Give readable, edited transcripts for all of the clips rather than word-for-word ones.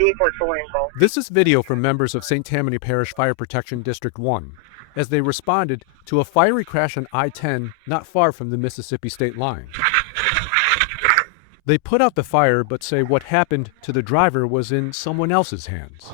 vehicle is fully engulfed. This is video from members of St. Tammany Parish Fire Protection District 1 as they responded to a fiery crash on I-10 not far from the Mississippi state line. They put out the fire but say what happened to the driver was in someone else's hands.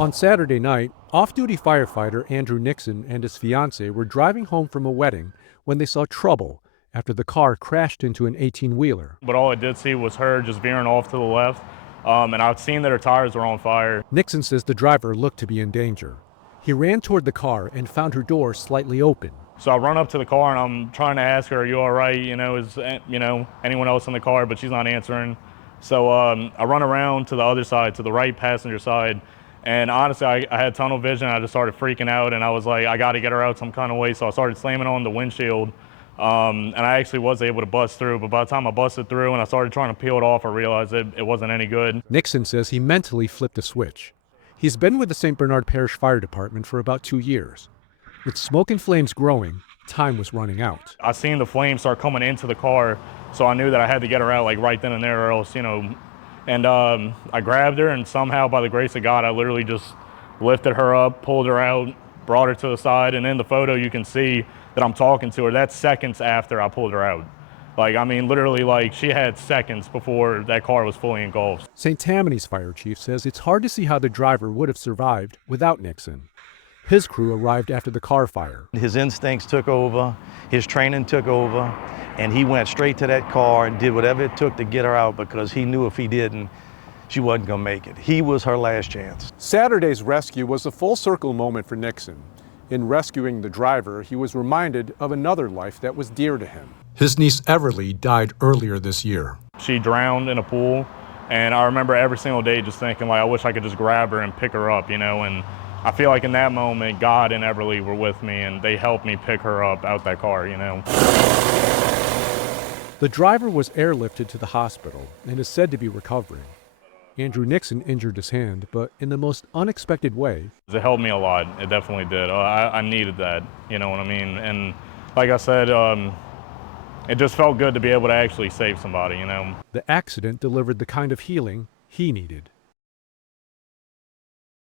On Saturday night, off-duty firefighter Andrew Nixon and his fiancée were driving home from a wedding when they saw trouble after the car crashed into an 18-wheeler. But all I did see was her just veering off to the left, and I'd seen that her tires were on fire. Nixon says the driver looked to be in danger. He ran toward the car and found her door slightly open. So I run up to the car and I'm trying to ask her, "Are you all right? Is anyone else in the car?" But she's not answering. So I run around to the other side, to the right passenger side, and honestly, I had tunnel vision. I just started freaking out, and I was like, I got to get her out some kind of way. So I started slamming on the windshield, and I actually was able to bust through. But by the time I busted through and I started trying to peel it off, I realized it wasn't any good. Nixon says he mentally flipped a switch. He's been with the St. Bernard Parish Fire Department for about 2 years. With smoke and flames growing, time was running out. I seen the flames start coming into the car, so I knew that I had to get her out like right then and there, or else, And I grabbed her, and somehow, by the grace of God, I literally just lifted her up, pulled her out, brought her to the side, and in the photo you can see that I'm talking to her. That's seconds after I pulled her out. Literally, she had seconds before that car was fully engulfed. St. Tammany's fire chief says it's hard to see how the driver would have survived without Nixon. His crew arrived after the car fire. His instincts took over, his training took over, and he went straight to that car and did whatever it took to get her out, because he knew if he didn't, she wasn't gonna make it. He was her last chance. Saturday's rescue was a full circle moment for Nixon. In rescuing the driver, he was reminded of another life that was dear to him. His niece Everly died earlier this year. She drowned in a pool, and I remember every single day just thinking, I wish I could just grab her and pick her up, and I feel like in that moment, God and Everly were with me, and they helped me pick her up out that car, The driver was airlifted to the hospital and is said to be recovering. Andrew Nixon injured his hand, but in the most unexpected way. It helped me a lot. It definitely did. I needed that, you know what I mean? And like I said, it just felt good to be able to actually save somebody, The accident delivered the kind of healing he needed.